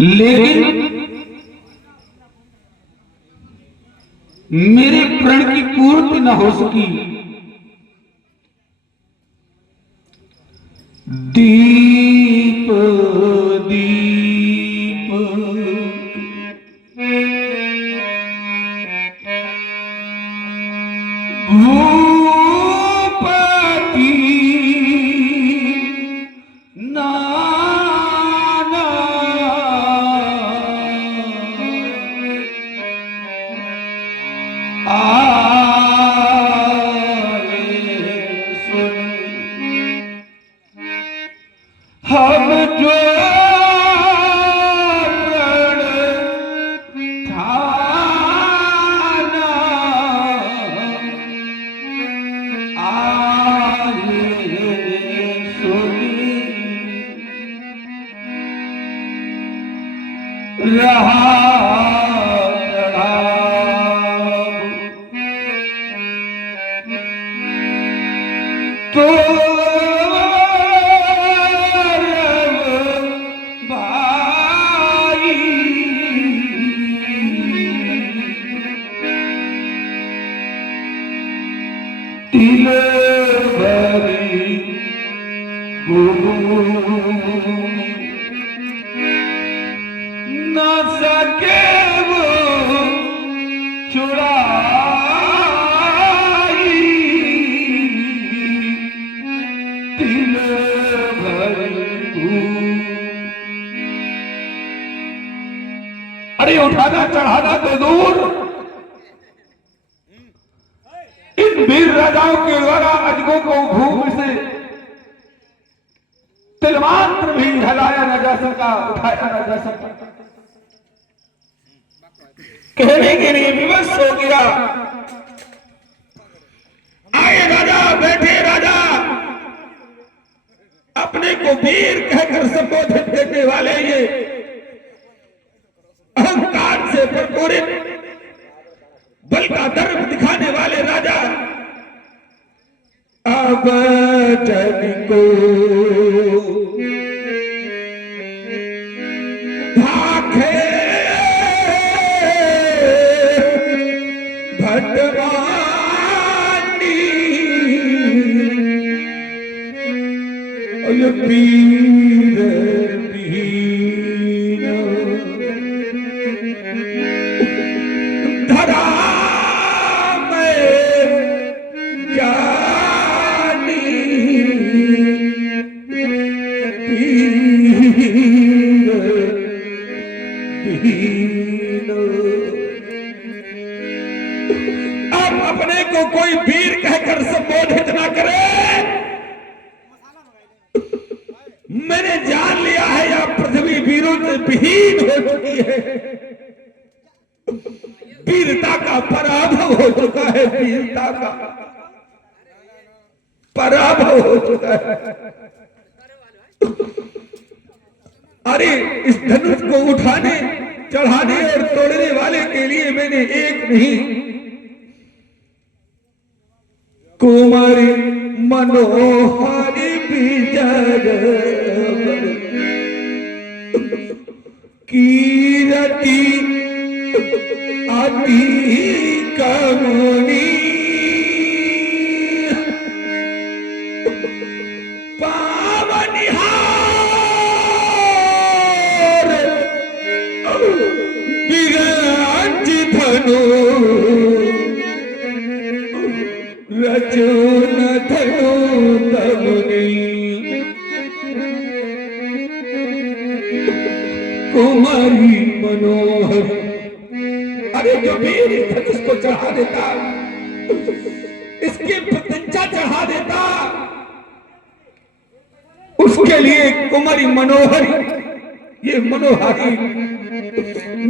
लेकिन मेरे प्रण की पूर्ति न हो सकी। दीप दीप भूपति नाना हम जो प्रण ठाना आए सुनी रहा तो तिल भरी न सके वो चुराई तिल भरी। अरे उठाना चढ़ाना तो दूर, इन वीर राजाओं के द्वारा अजगों को भूमि से तिलमात्र भी हिलाया न जा सका, उठाया न जा सका। कहने के लिए विवश हो गया। आए राजा, बैठे राजा, अपने को वीर कहकर संबोधित करने वाले ये अहंकार से प्रपूरित बल का गर्व दिखाने वाले राजा अब को भाखे भटवानी पीर धरा अब अपने को कोई वीर कहकर संबोधित ना करे। मैंने जान लिया है यह पृथ्वी वीरों से विहीन हो चुकी है, वीरता का पराभव हो चुका है, वीरता का पराभव हो चुका है। अरे इस धनुष को उठाने, चढ़ाने और तोड़ने वाले के लिए मैंने एक नहीं कुमारी मनोहारी विजय कीरति अति कमुनी पावनिहार विराज धनु रचन धनु तमुनी कुमारी मनोहर। अरे जो वीर धनुष को चढ़ा देता, इसकी प्रतिज्ञा चढ़ा देता, उसके लिए कुमारी मनोहरी, ये मनोहारी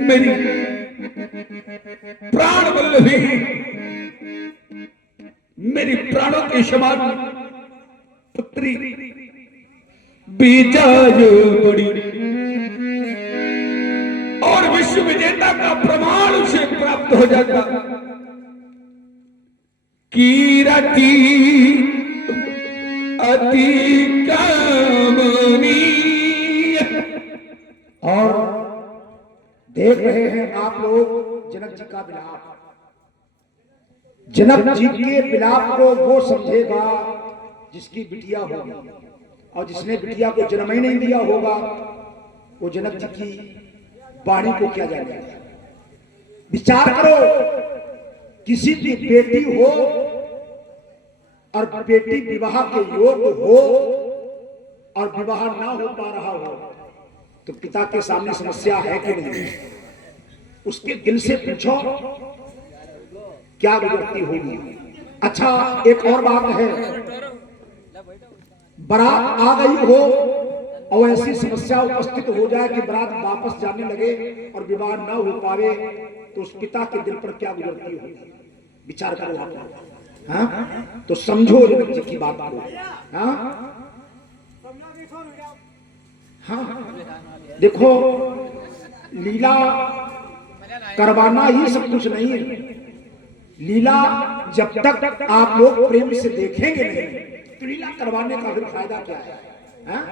मेरी प्राण वल्लभी, मेरी प्राणों के समान पुत्री बीजाज बड़ी और विश्व विजेता का प्रमाण उसे प्राप्त हो जाता। कीरति अति कामनी और देख रहे हैं आप लोग जनक जी का विलाप। जनक जी के विलाप को वो समझेगा जिसकी बिटिया होगी, और जिसने बिटिया को जन्म ही नहीं दिया होगा वो जनक जी की वाणी को क्या जानेगा। विचार करो, किसी की बेटी हो और बेटी विवाह के योग्य हो और विवाह ना हो पा रहा हो तो पिता के सामने समस्या है कि नहीं। उसके दिल से पूछो क्या गुजरती होगी। अच्छा, एक और बात है, बारात आ गई हो और ऐसी समस्या उपस्थित हो जाए कि बारात वापस जाने लगे और विवाह ना हो पावे तो उस पिता के दिल पर क्या गुजरती होगी। विचार करो आप। हाँ, तो समझो जनक जी की बात को। हाँ, देखो, लीला करवाना ही सब कुछ नहीं है। लीला जब तक आप लोग प्रेम से देखेंगे नहीं तो लीला करवाने का फिर फायदा क्या है। हाँ?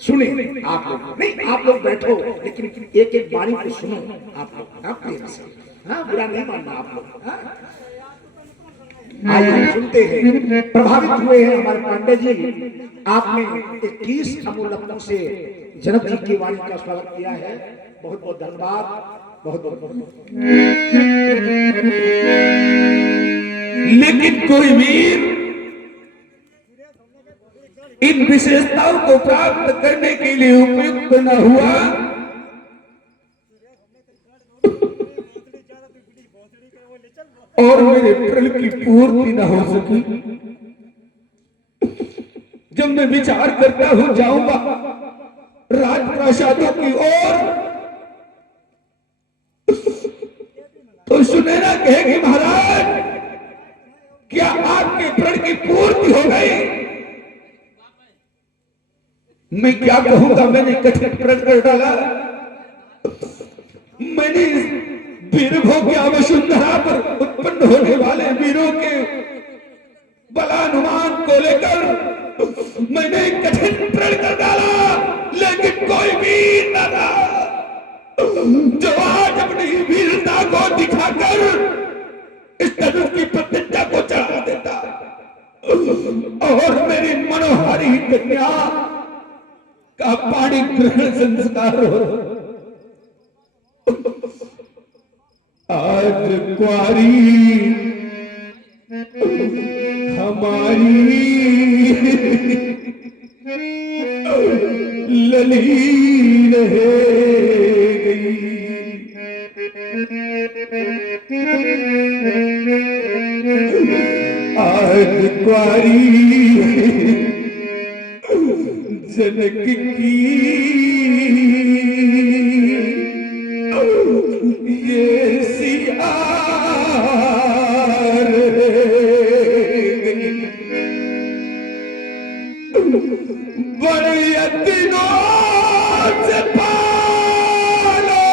सुने आप लोग, नहीं आप लोग बैठो लेकिन एक एक बाणी को सुनो आप लोग। हाँ, प्रेम से। हाँ, बुरा नहीं मानना आप लोग। हाँ? आइए सुनते हैं। प्रभावित हुए हैं हमारे पांडे जी। आपने 21 अमूल्य रत्नों से जनक जी की वाणी का स्वागत किया है। बहुत बहुत धन्यवाद, बहुत बहुत। लेकिन कोई वीर इन विशेषताओं को प्राप्त करने के लिए उपयुक्त न हुआ और मेरे प्रण की पूर्ति न हो सकी। जब मैं विचार करता हूं जाऊंगा राजप्रासादों की ओर तो सुनैना कहेगी महाराज क्या आपके प्रण की पूर्ति हो गई। मैं क्या कहूंगा, मैंने कठिन प्रण कर डाला। मैंने वीरभोग्या वसुंधरा पर उत्पन्न होने वाले वीरों के बलानुमान को लेकर मैंने कठिन प्रण कर डाला, लेकिन कोई वीर न था जो आज अपनी वीरता को दिखाकर इस धनुष की प्रतिज्ञा को चढ़ा देता और मेरी मनोहारी कन्या का पाणी ग्रहण संस्कार हो। आज कुआरी हमारी लली रहे गई। आज कुआरी जनक की ये सियार बड़े दिनों से पालो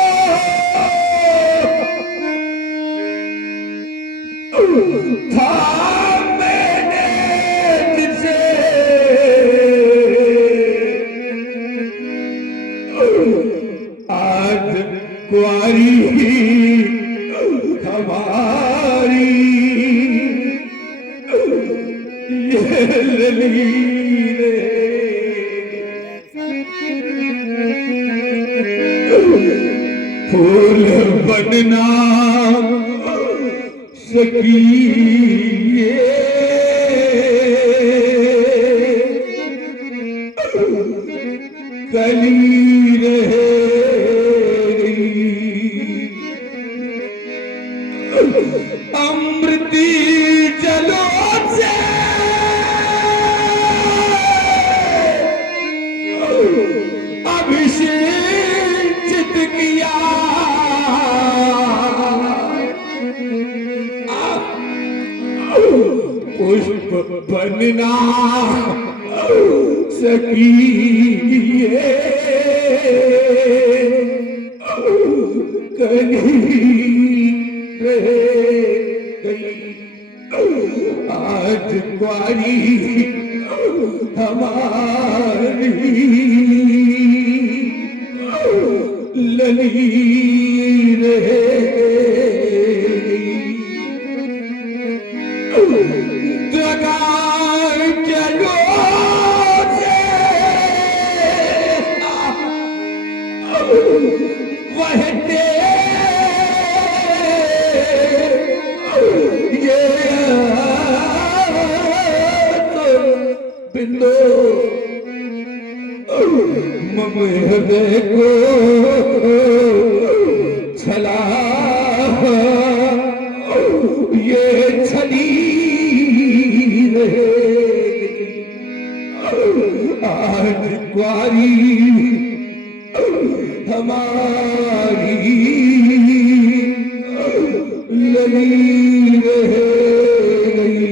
था मैंने जिसे आज कुआरी हमारी ये लली फूल बनना सकी कली रहे अमृती जलो से अभिषेचित किया पुष्प बनना सकी कली रहे गई। आज कुआरी हमारी लली वह ये बिंदु मम हृदय को छला ये छली आज क्वारी हमारी लगी रह गई।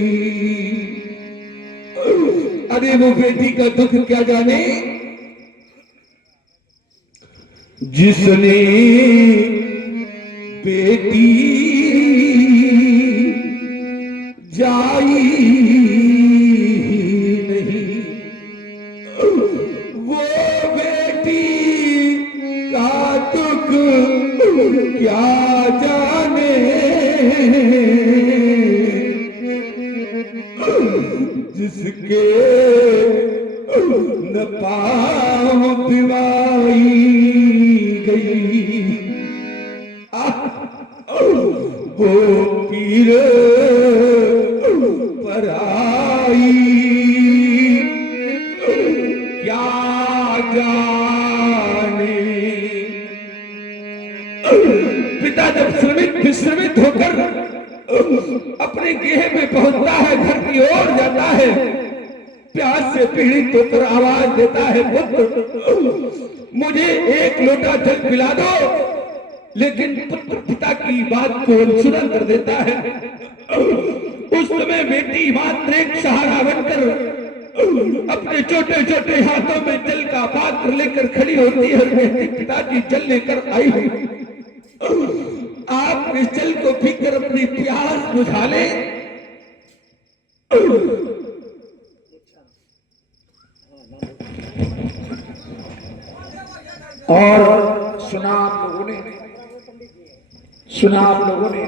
अरे वो बेटी का दुख क्या जाने जिसने बेटी जाई नहीं, वो बेटी का दुख क्या जाने जिसके न पाँव पिवाई गई। वो पीर पर आई क्या जाने। पिता जब विश्रमित होकर अपने गेह में पहुंचता है, घर की ओर जाता है, प्यास से पीड़ित होकर आवाज देता है, पुत्र मुझे एक लोटा जल पिला दो। लेकिन पुत्र पिता की बात को अनसुना कर देता है। उस समय बेटी मात्र एक सहारा बनकर अपने छोटे छोटे हाथों में जल का पात्र लेकर खड़ी होती है और कहती, पिताजी जल लेकर आई हुई, आप इस जल को पीकर अपनी प्यास बुझा ले। और सुना आप लोगों ने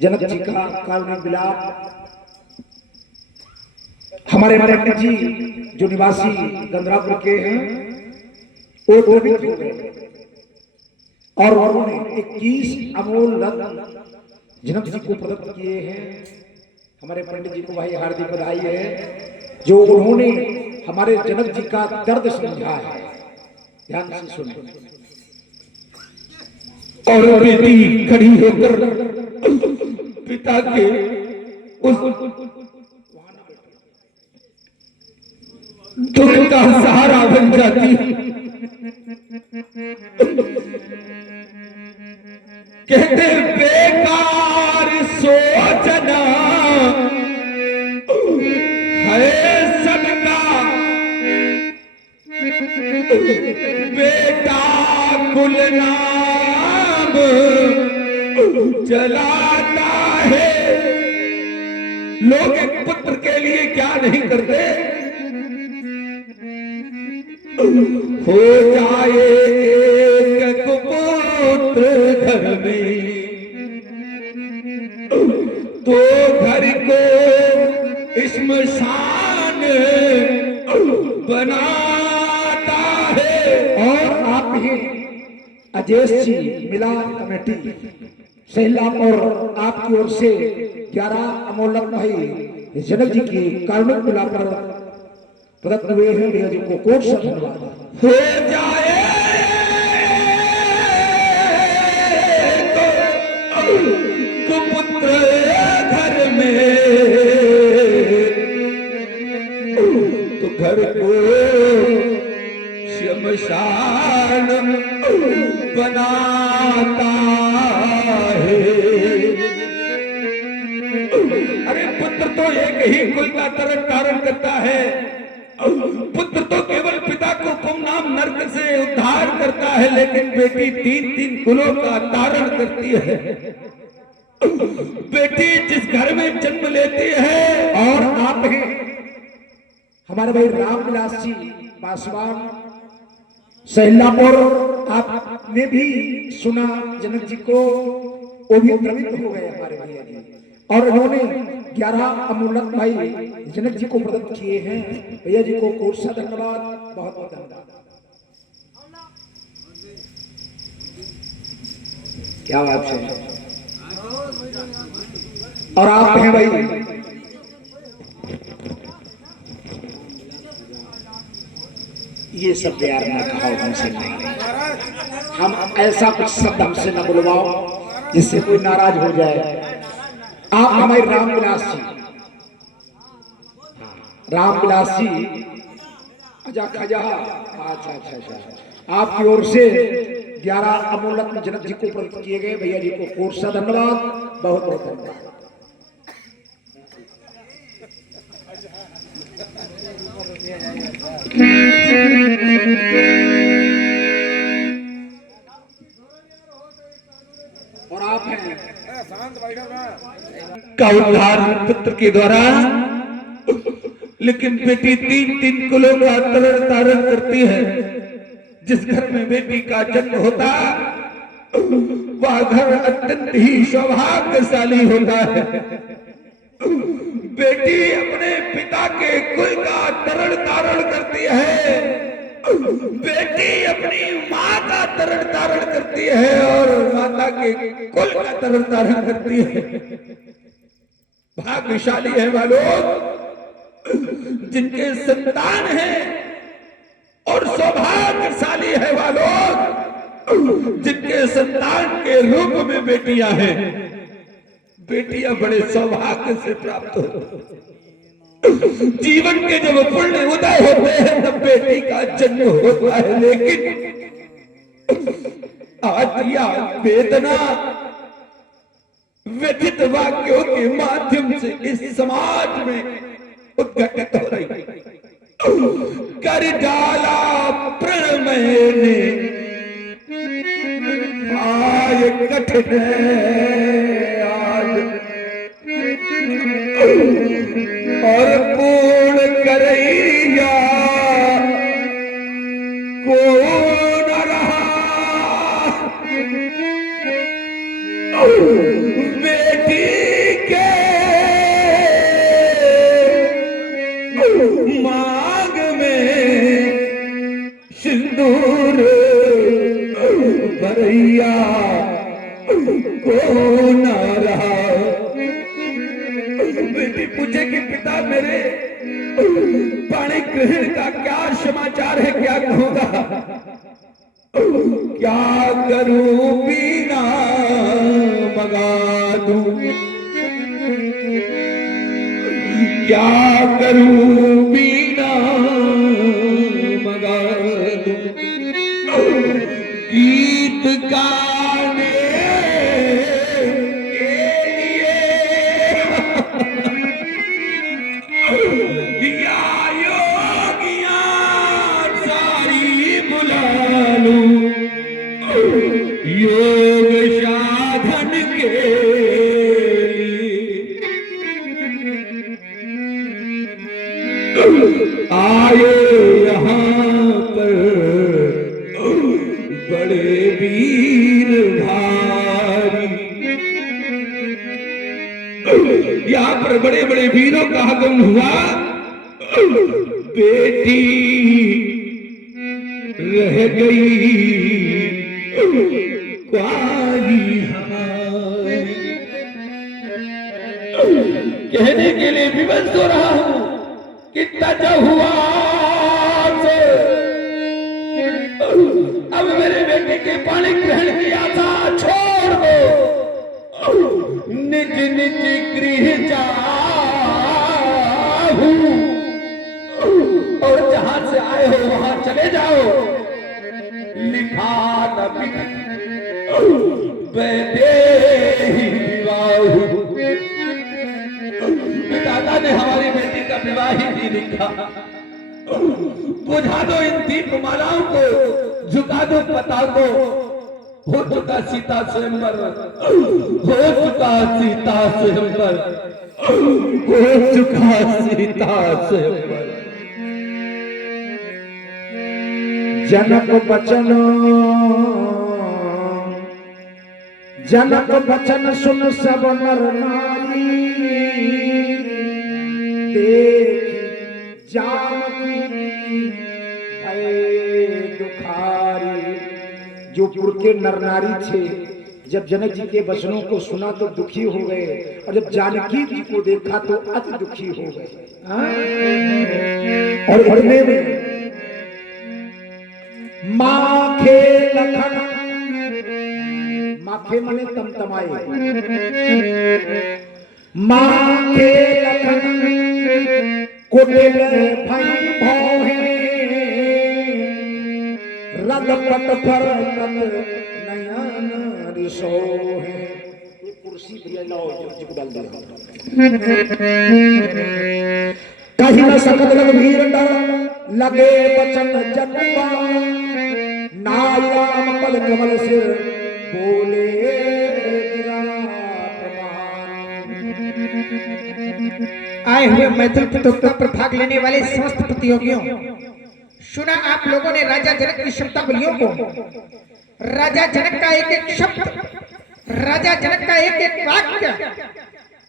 जनक जी का कारुणिक विलाप। हमारे पंडित जी जो निवासी गंधरापुर के हैं वो द्रवित हो गए और उन्होंने 21 अमोल रत्न जनक जी को प्रदत्त किए हैं। हमारे पंडित जी को भाई हार्दिक बधाई है जो उन्होंने हमारे जनक जी का दर्द समझा है। ध्यान से सुनो। और बेटी खड़ी होकर पिता के उस दुख का सहारा बन जाती, कहते बेकार सोचना है सबका, बेटा गुलनाम जलाता है। लोग एक पुत्र के लिए क्या नहीं करते। हो जाए एक पुत्र घर में तो घर को श्मशान बनाता है। और आप ही अजेश जी मिला कमेटी सहला और आपकी ओर से 11 अमोल रत्न भाई जनक जी की कारुणिक मिला पर प्रदत्त हुए हैं। भैया जी को कोट से धन्यवाद। हो जाए तो पुत्र घर में तो घर को श्मशान बनाता है। अरे पुत्र तो एक ही कुल का तारण करता है। पुत्र तो केवल पिता को गुमनाम नरक से उद्धार करता है, लेकिन बेटी 3-3 कुलों का तारण करती है। बेटी जिस घर में जन्म लेती है। और आप हैं हमारे भाई रामविलास जी पासवान सहलापुर, आपने भी सुना जनक जी को, वो भी द्रवित हो गए हमारे भैया जी। और इन्होंने 11 अमोल रत्न भाई जनक जी को प्रदत्त किए हैं। भैया जी को कोट सा धन्यवाद, बहुत बहुत धन्यवाद। क्या बात है। और आप हैं भाई, ये सब प्यार ना कहो हमसे नहीं, हम ऐसा कुछ शब्द हमसे न बुलवाओ जिससे कोई नाराज हो जाए। आप हमारे रामविलास जी, रामविलास जी अजा खजा, अच्छा अच्छा अच्छा, आपकी ओर से 11 अमोलक जनक जी को प्रकट किए गए, भैया जी को कोट सा धन्यवाद, बहुत बहुत धन्यवाद। और आप हैं का उद्धार पुत्र के द्वारा, लेकिन बेटी 3-3 किलो का तरण तारण करती है। जिस घर में बेटी का जन्म होता वह घर अत्यंत ही सौभाग्यशाली होता है। बेटी अपने पिता के कुल का तरण तारण करती है, बेटी अपनी माँ का तरण तारण करती है और माता के कुल का तरण तारण करती है। भाग्यशाली है वह लोग जिनके संतान हैं, और सौभाग्यशाली है वह लोग जिनके संतान के रूप में बेटियां हैं। बेटियां बड़े सौभाग्य से प्राप्त होती, जीवन के जब पुण्य उदय होते हैं तब बेटी का जन्म होता है। लेकिन आज यह वेदना व्यथित वाक्यों के माध्यम से इस समाज में उद्घटित हो रही है। कर डाला प्रण मैंने आय कठिन आज, और पूर्ण करैया को न रहा, बेटी के मांग में सिंदूर भरैया को न रहा। बेटी पूछे कि पिता मेरे पाणी ग्रहण का क्या समाचार है, क्या कहूंगा, क्या करूं बिना मगा दूं, क्या करूं बिना मगा दूं। गीत गाने के लिए या योगिया सारी बुला लूं, योग साधन के आए यहाँ पर बड़े वीर भारी। यहाँ पर बड़े बड़े वीरों का आगमन हुआ। बेटी रह गई क्वारी हमारी। कहने के लिए विवश हो रहा हूं कि तज हुआ से अब मेरे बेटे के पानी ग्रहण की आशा छोड़ दो, निज निज गृह जाऊं, और जहां से आए हो वहां चले जाओ। लिखा न बेटे विवाह, दादा ने हमारी बेटी का विवाह ही नहीं लिखा। बुझा दो इन दीप मालाओं को, झुका दो पता को। हो चुका सीता स्वयंवर, हो चुका सीता स्वयंवर, हो चुका सीता स्वयंवर। जनक बचन, जनक बचन सुन सब नर नारी, देख जानकी भय दुखारी। जो पुर के नर नारी थे जब जनक जी के वचनों को सुना तो दुखी हो गए, और जब जानकी जी को देखा तो अति दुखी हो गए। और इतने में माखे लखन, माखे मने तमतमाए, माखे लखन कुटिल भई भोहे, रदपट पर नयन रिसोहे। ये कुर्सी भैया लाओ जी को डाल दो। कहीं न सकत रघुवीर डर लगे बचन जनुआ, नायाम पद कमल सिर बोले आए हुए मैथिल प्रतियोगिता पर भाग लेने वाले समस्त प्रतियोगियों, सुना आप लोगों ने राजा जनक की शब्दावलियों को। राजा जनक का एक एक शब्द, राजा जनक का एक एक वाक्य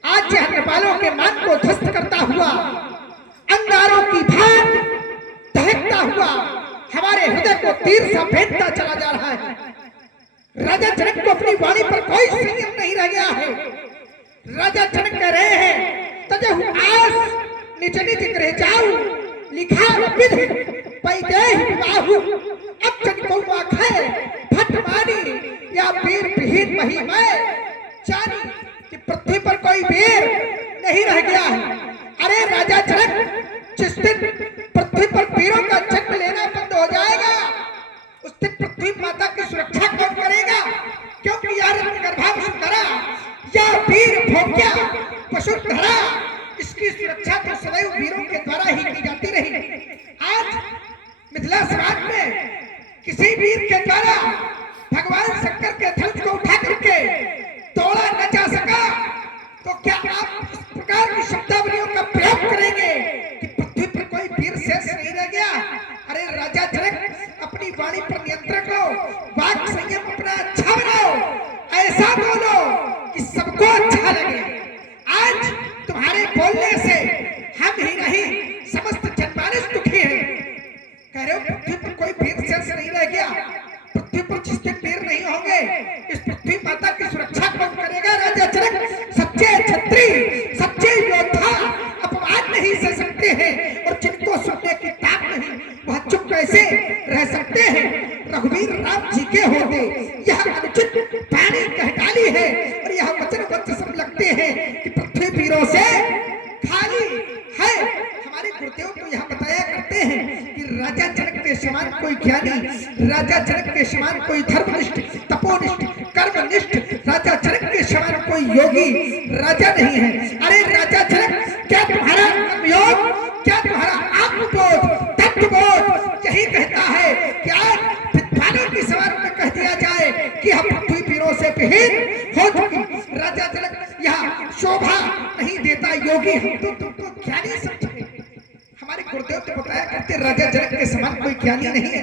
आज नेपालों के मान को ध्वस्त करता हुआ, अंगारों की भांति दहकता हुआ हमारे हृदय को तीर सा भेदता चला जा रहा है। राजा जनक को अपनी वाणी पर कोई संयम नहीं रह गया है। राजा जनक कह रहे हैं तजहु आस निज निज गृह जाऊ, लिखा विध पैदेहि बाहु, अब जन कौआ खाए भट मानी, या वीर विहीन मही मैं जानी। कि पृथ्वी पर कोई वीर नहीं रह गया है। अरे राजा जनक, जिस दिन पृथ्वी पर वीरों का जन्म लेना बंद हो जाएगा, उस दिन पृथ्वी माता की सुरक्षा कौन करेगा? क्योंकि यार गर्भा वसुंधरा या वीर भोग्या वसुंधरा, इसकी सुरक्षा तो सदैव वीरों के द्वारा ही की जाती रही। आज मिथिला समाज में किसी वीर के द्वारा भगवान शंकर के धनुष को उठा करके तोड़ा न जा सका, तो क्या आप इस प्रकार की शब्दावलियों का प्रयोग करेंगे कि पृथ्वी पर कोई वीर शेष नहीं रह गया? अरे राजा जनक, अपनी वाणी पर नियंत्रण लो, वाक संयम अपना अच्छा बनाओ, ऐसा बोलो कि सबको अच्छा लगे। आज तुम्हारे बोलने से हम ही नहीं समस्त जनमानस दुखी है। कह रहे हो पृथ्वी पर कोई वीर शेष नहीं रह गया। पृथ्वी पर जिस दिन वीर नहीं होंगे, इस पृथ्वी माता की सुरक्षा कौन करेगा? राजा जनक, सच्चे क्षत्रिय, सच्चे योद्धा अपमान नहीं सह सकते हैं, और जिनको सुनने की ताक नहीं वह चुप कैसे रह सकते हैं? रघुवीर राम जी के होते यह अनुचित वाणी कह डाली है, और यह वचन वचन सब लगते हैं कि पृथ्वी वीरों से खाली है। हमारे गुरुदेव तो यह बताया करते हैं कि राजा जनक के समान कोई ज्ञानी, राजा जनक के समान कोई धर्मनिष्ठ, तपोनिष्ठ, कर्मनिष्ठ, राजा जनक के समान कोई योगी राजा नहीं है। अरे राजा जनक, क्या तुम्हारा कर्मयोग, क्या तुम्हारा आत्मबोध, तत्वबोध यही कहता है कि आज विद्वानों की सवाल में कह दिया जाए कि हम पृथ्वी वीरों से विहीन हो चुकी? राजा जनक, यह शोभा नहीं देता योगी, हम तो तुमको ज्ञानी समझे। हमारे गुरुदेव तो बताया करते राजा जनक के समान कोई ज्ञानी नहीं है।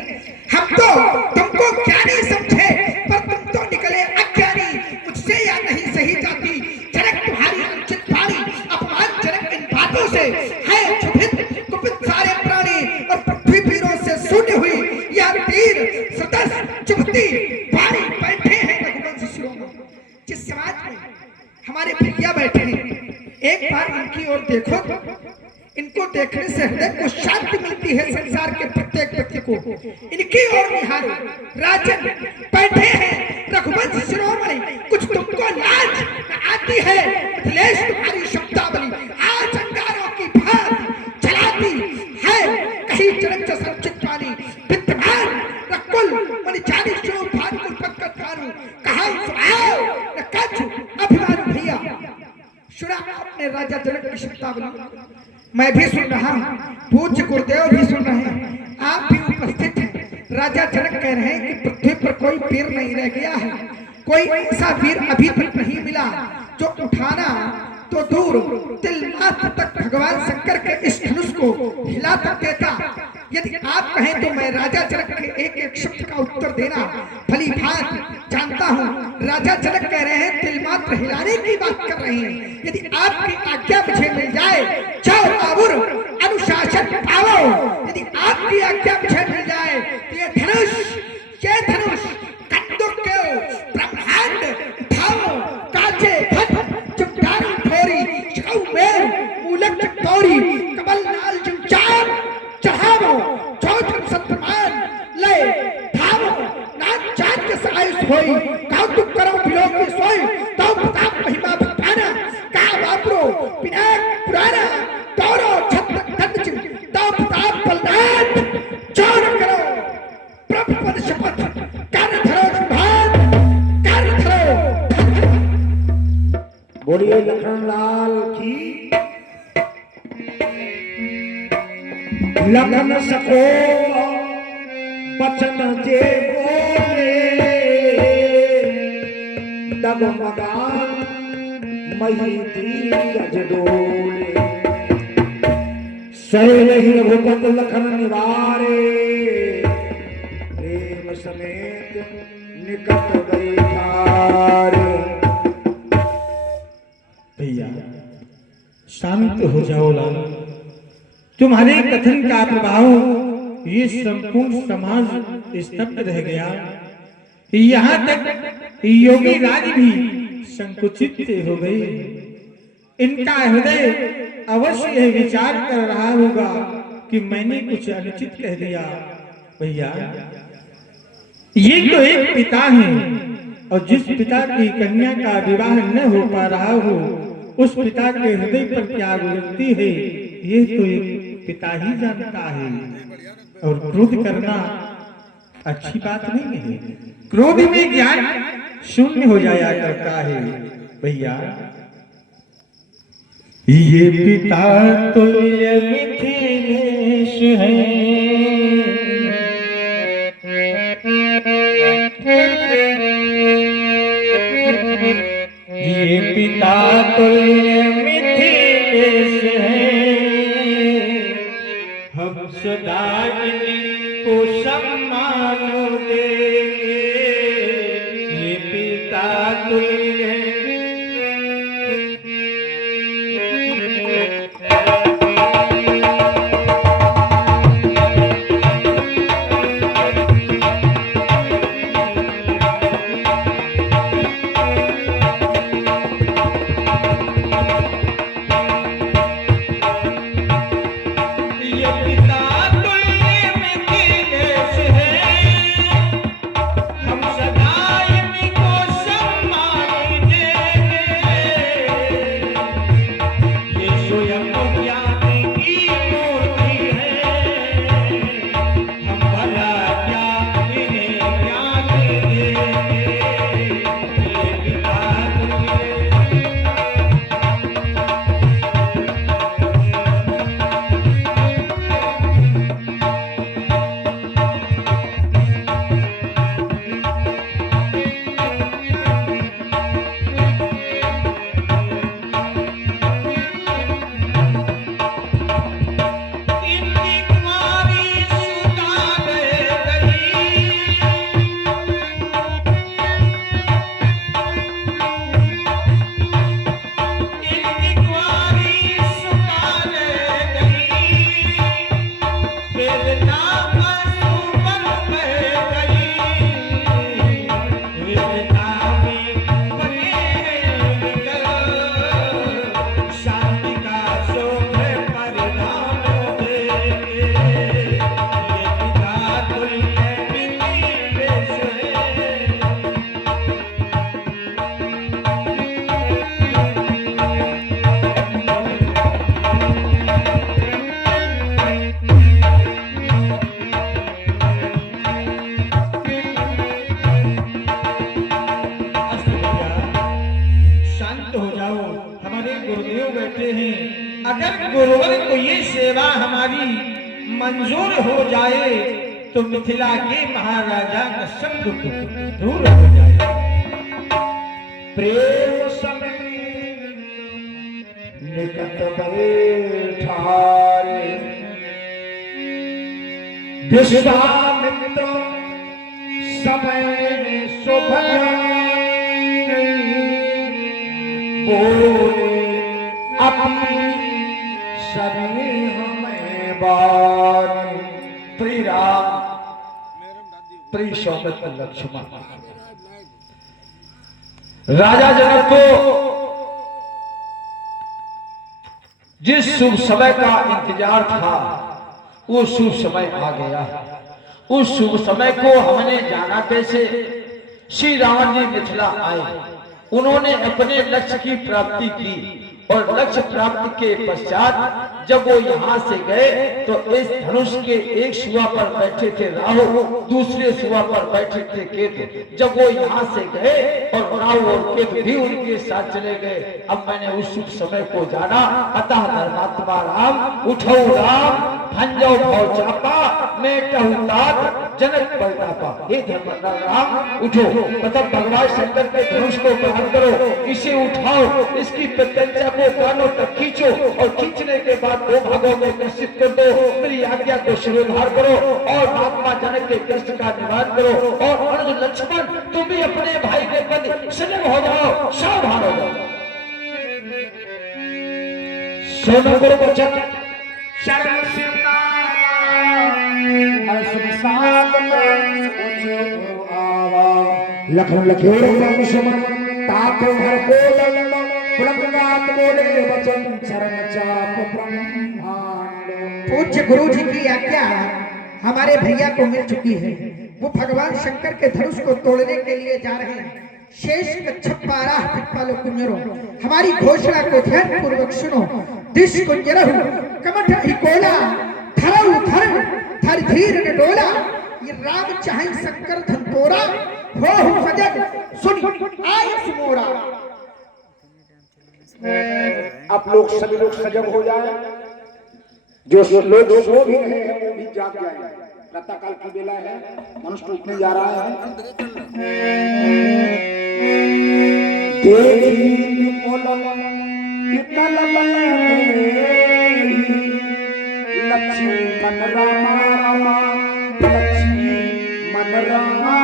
हम तो तुमको ज्ञानी समझे, पर तुम तो निकले अज्ञानी। मुझसे या नहीं सही जाती जनक तुम्हारी अनुचित वाणी, अपमानजनक इन बातों से है क्षुभित कुपित सारे प्राणी, और पृथ्वी वीरों से शून्य हुई यह तीर सतस चुभती वाणी बैठे हैं रघुवंश शिरोमणि। जिस समाज में हमारे भैया बैठे हैं, एक बार इनकी ओर देखो तो इनको देखने से हृदय को शांति मिलती है। संसार के प्रत्येक व्यक्ति को इनकी ओर निहारो। राजन बैठे हैं रघुवंश शिरोमणि, कुछ तुमको लाज आती है? मिथिलेश, तुम्हारी शब्दावली आज अंगारों की भांति जलाती है। कहीं जनक संचित पानी विद्यमान रकुल मन जानी शिरो भानुकुल पक्कत भानु, कहा सुनाओ न कछु अभिमान भैया। सुना आपने राजा जनक की शब्दावली, मैं भी सुन रहा हूँ, पूज्य गुरुदेव भी सुन रहे हैं, आप भी उपस्थित हैं। राजा जनक कह रहे हैं कि पृथ्वी पर कोई वीर नहीं रह गया है, कोई ऐसा वीर अभी तक नहीं मिला जो उठाना तो दूर तिलमात्र तक भगवान शंकर के इस धनुष को हिला तक देता। यदि आप कहें तो मैं राजा जनक के एक एक शब्द का उत्तर देना भली भांत जानता हूँ। राजा जनक कह रहे हैं तिलमात्र हिलाने की बात कर रहे हैं। यदि आपकी आज्ञा मुझे मिल जाए, जाओ बाबुर अनुशासन पाओ, यदि आपकी आज्ञा मुझे मिल जाए तो ये धनुष सोई कौतुक करो विलोक की सोई तो प्रताप महिमा भक्ताना का वापरो विनायक पुराना तोरो छत्र तंत्र तो प्रताप बलदान चोर करो प्रभु पद शपथ कार्य धरो भान कार्य धरो। बोलिए लखनलाल की। लखन सको बचन जे बोले डगमगान मही गज डोले सरहि रघुपत लखन निवारे प्रेम समेत निकट बैठारे। भैया शांत हो जाओ लाल, तुम्हारे कथन का प्रभाव ये संपूर्ण समाज स्तब्ध रह गया। यहाँ तक योगी राज भी संकुचित हो गए। इनका हृदय अवश्य यह विचार कर रहा होगा कि मैंने कुछ अनुचित कह दिया। भैया ये तो एक पिता है और जिस पिता की कन्या का विवाह न हो पा रहा हो उस पिता के हृदय पर क्या गुजरती है ये तो एक पिता ही जानता है। और क्रोध करना अच्छी बात नहीं है। क्रोध में ज्ञान शून्य हो जाया करता है। भैया ये पिता तो ये मिथिलेश है, ये पिता तो ये मिथिलेश है, हम सदा इनको सम्मान देंगे। ये पिता तो ये अगर गुरुवर को ये सेवा हमारी मंजूर हो जाए तो मिथिला के महाराजा का सब दुख दूर हो जाए। प्रेम समेत निकट बैठारे विश्वामित्र समय शोभन बोले अपनी सभी हमें बार प्रिय राम प्रिय सौगत लक्ष्मण। राजा जनक को जिस शुभ समय का इंतजार था वो शुभ समय आ गया। उस शुभ समय को हमने जाना कैसे? श्री राम जी मिथिला आए, उन्होंने अपने लक्ष्य की प्राप्ति की और लक्ष्य प्राप्ति के पश्चात जब वो यहाँ से गए तो इस धनुष के एक सुआ पर बैठे थे राहु, दूसरे सुआ पर बैठे थे केतु। जब वो यहाँ से गए और राहु और केतु भी उनके साथ चले गए। अब मैंने उस शुभ समय को जाना, अतः धर्मात्मा राम उठो राम भंजो भव चापा मेटहु तात जनक परितापा। हे धर्मराज राम उठो, मतलब भगवान शंकर के धनुष को ग्रहण करो, इसे उठाओ, इसकी प्रत्यंचा को कानों तक खींचो और खींचने के बाद दो भागों में विकसित कर दो। मेरी आज्ञा को शिरोधार करो और महात्मा जनक के कष्ट का निवारण करो। और अर्जुन लक्ष्मण तुम भी अपने भाई के प्रति सजग हो जाओ, सावधान हो जाओ। सोनो गुरु वचन शरण लखन लखे सुमन ताप हर को प्रभुनाथ बोले वचन चरण चाप ब्रह्मांड। पूज्य गुरु जी की आज्ञा हमारे भैया को मिल चुकी है। वो भगवान शंकर के धनुष को तोड़ने के लिए जा रहे हैं। शेष कच्छप पाराह पिप्पालो कुंजरो, हमारी घोषणा को ध्यान पूर्वक सुनो। दिश कुंजरहु कमठ हिकोला धरऊ धर धर धीर न डोला। ये राम चाहे शंकर धन तोरा हो सजग सुनी आय सुमोरा। आप लोग सभी लोग सजग हो जाए, जो लोग सो भी रहे हैं वो भी जाग जाए। प्रातः काल की बेला है, मनुष्य उठने जा रहा है। लक्ष्मण रामा लक्ष्मण रामा